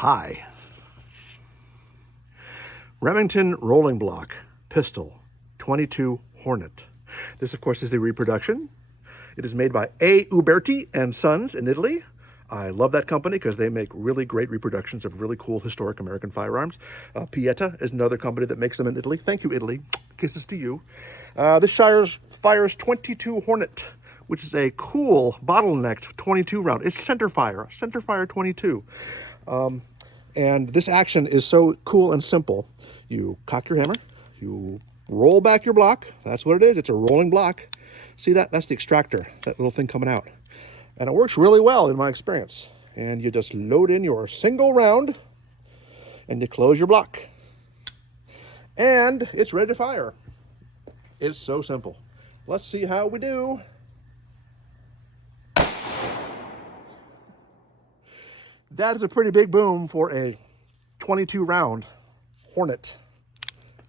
Hi. Remington Rolling Block Pistol 22 Hornet. This, of course, is the reproduction. It is made by Uberti and Sons in Italy. I love that company because they make really great reproductions of really cool historic American firearms. Pieta is another company that makes them in Italy. Thank you, Italy. Kisses to you. This fires 22 Hornet, which is a cool bottlenecked 22 round. It's centerfire 22. And this action is so cool and simple. You cock your hammer, you roll back your block. That's what it is. It's a rolling block. See that? That's the extractor, that little thing coming out. And it works really well in my experience. And you just load in your single round and you close your block. And it's ready to fire. It's so simple. Let's see how we do. That is a pretty big boom for a 22 round Hornet.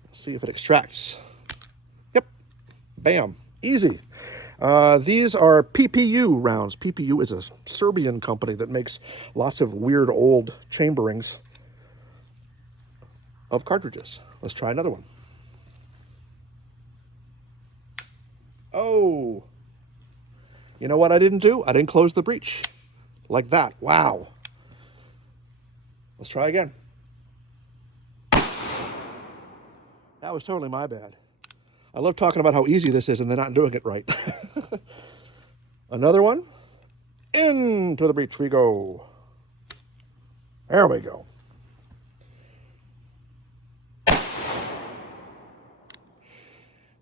Let's see if it extracts. Yep. Bam. Easy. These are PPU rounds. PPU is a Serbian company that makes lots of weird old chamberings of cartridges. Let's try another one. Oh. You know what I didn't do? I didn't close the breech. Like that. Wow. Let's try again. That was totally my bad. I love talking about how easy this is and then not doing it right. Another one. Into the breech we go. There we go.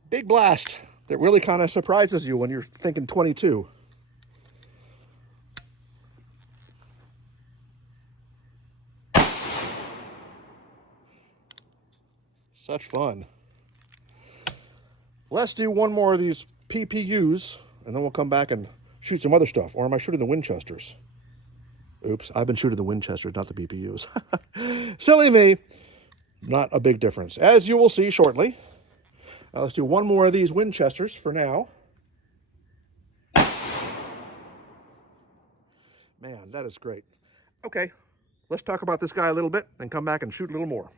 Big blast that really kind of surprises you when you're thinking 22. Such fun. Let's do one more of these PPUs, and then we'll come back and shoot some other stuff. Or am I shooting the Winchesters? Oops, I've been shooting the Winchesters, not the PPUs. Silly me. Not a big difference, as you will see shortly. Let's do one more of these Winchesters for now. Man, that is great. Okay, let's talk about this guy a little bit and come back and shoot a little more.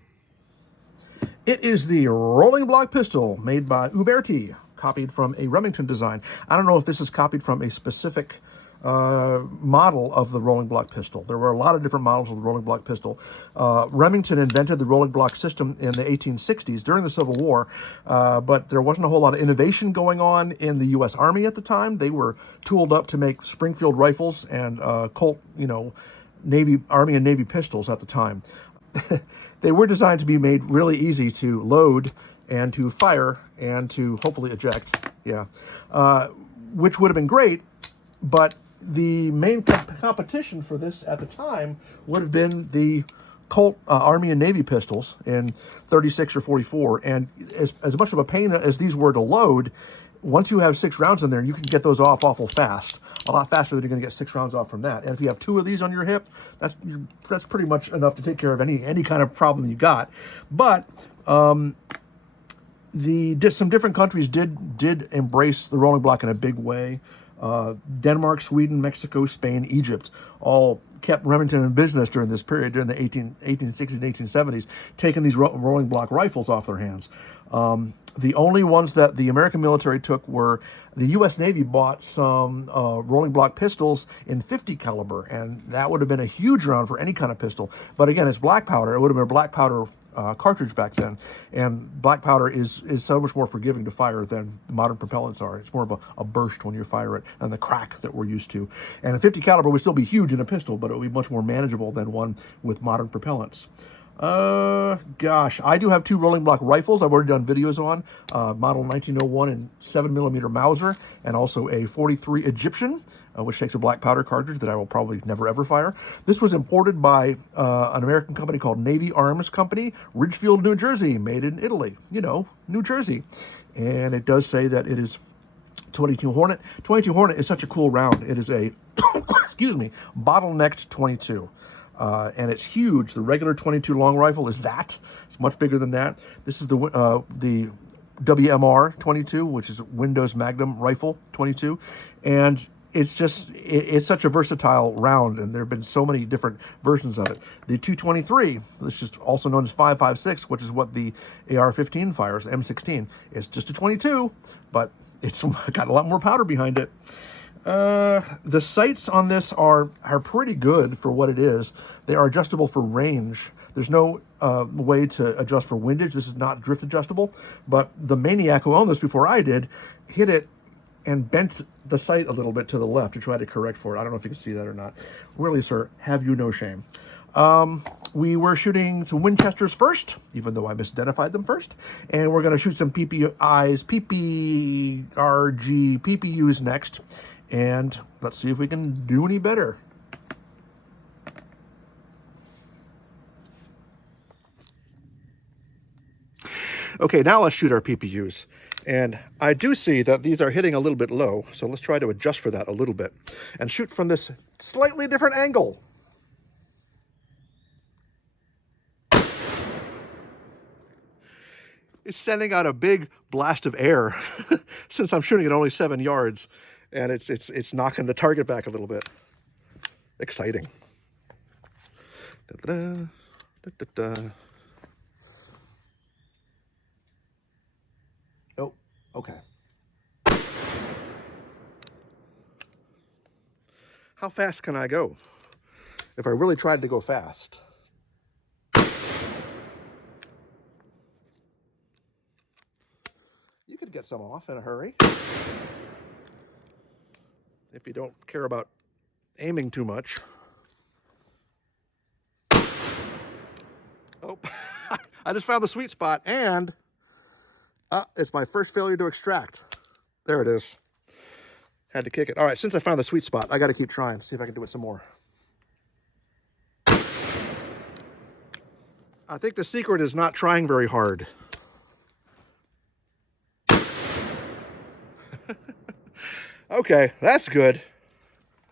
It is the rolling block pistol made by Uberti, copied from a Remington design. I don't know if this is copied from a specific model of the rolling block pistol. There were a lot of different models of the rolling block pistol. Remington invented the rolling block system in the 1860s during the Civil War, but there wasn't a whole lot of innovation going on in the U.S. Army at the time. They were tooled up to make Springfield rifles and Colt, Army and Navy pistols at the time. They were designed to be made really easy to load and to fire and to hopefully eject, which would have been great, but the main competition for this at the time would have been the Colt Army and Navy pistols in 36 or 44, and as much of a pain as these were to load, once you have 6 rounds in there, you can get those off awful fast. A lot faster than you're going to get 6 rounds off from that. And if you have 2 of these on your hip, that's pretty much enough to take care of any kind of problem you got. But some different countries did embrace the rolling block in a big way. Denmark, Sweden, Mexico, Spain, Egypt all kept Remington in business during this period, during the 1860s and 1870s, taking these rolling block rifles off their hands. The only ones that the American military took were the U.S. Navy bought some rolling block pistols in 50 caliber, and that would have been a huge round for any kind of pistol. But again, it's black powder. It would have been a black powder cartridge back then, and black powder is so much more forgiving to fire than modern propellants are. It's more of a burst when you fire it than the crack that we're used to. And a 50 caliber would still be huge in a pistol, but it would be much more manageable than one with modern propellants. Gosh, I do have 2 rolling block rifles I've already done videos on, model 1901 and 7mm Mauser, and also a 43 Egyptian, which takes a black powder cartridge that I will probably never ever fire. This was imported by an American company called Navy Arms Company, Ridgefield, New Jersey, made in Italy, New Jersey. And it does say that it is 22 Hornet. 22 Hornet is such a cool round. It is a, bottlenecked 22. And it's huge. The regular 22 long rifle is that. It's much bigger than that. This is the WMR 22, which is Windows Magnum Rifle 22. And it's just it's such a versatile round, and there have been so many different versions of it. The 223, which is also known as 5.56, which is what the AR-15 fires, M16. It's just a 22, but it's got a lot more powder behind it. The sights on this are pretty good for what it is. They are adjustable for range. There's no way to adjust for windage. This is not drift adjustable, but the maniac who owned this before I did hit it and bent the sight a little bit to the left to try to correct for it. I don't know if you can see that or not. Really, sir, have you no shame? We were shooting some Winchesters first, even though I misidentified them first. And we're going to shoot some PPIs, PPRG, PPUs next. And let's see if we can do any better. Okay, now let's shoot our PPUs. And I do see that these are hitting a little bit low, so let's try to adjust for that a little bit and shoot from this slightly different angle. It's sending out a big blast of air since I'm shooting at only 7 yards, and it's knocking the target back a little bit. Exciting. Da-da-da, da-da-da. Oh, okay. How fast can I go? If I really tried to go fast. You could get some off in a hurry. If you don't care about aiming too much. Oh, I just found the sweet spot, and it's my first failure to extract. There it is. Had to kick it. All right, since I found the sweet spot, I got to keep trying. See if I can do it some more. I think the secret is not trying very hard. Okay, that's good.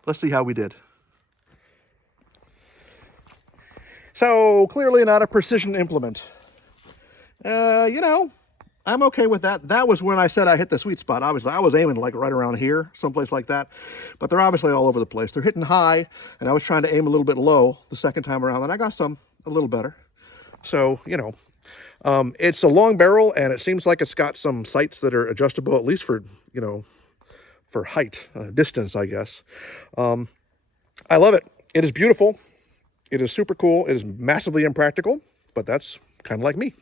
Let's see how we did. So, clearly not a precision implement. You know, I'm okay with that. That was when I said I hit the sweet spot. Obviously, I was aiming like right around here, someplace like that. But they're obviously all over the place. They're hitting high, and I was trying to aim a little bit low the second time around, and I got some a little better. So, you know, it's a long barrel, and it seems like it's got some sights that are adjustable, at least for, you know, for height, distance, I guess. I love it. It is beautiful. It is super cool. It is massively impractical, but that's kind of like me.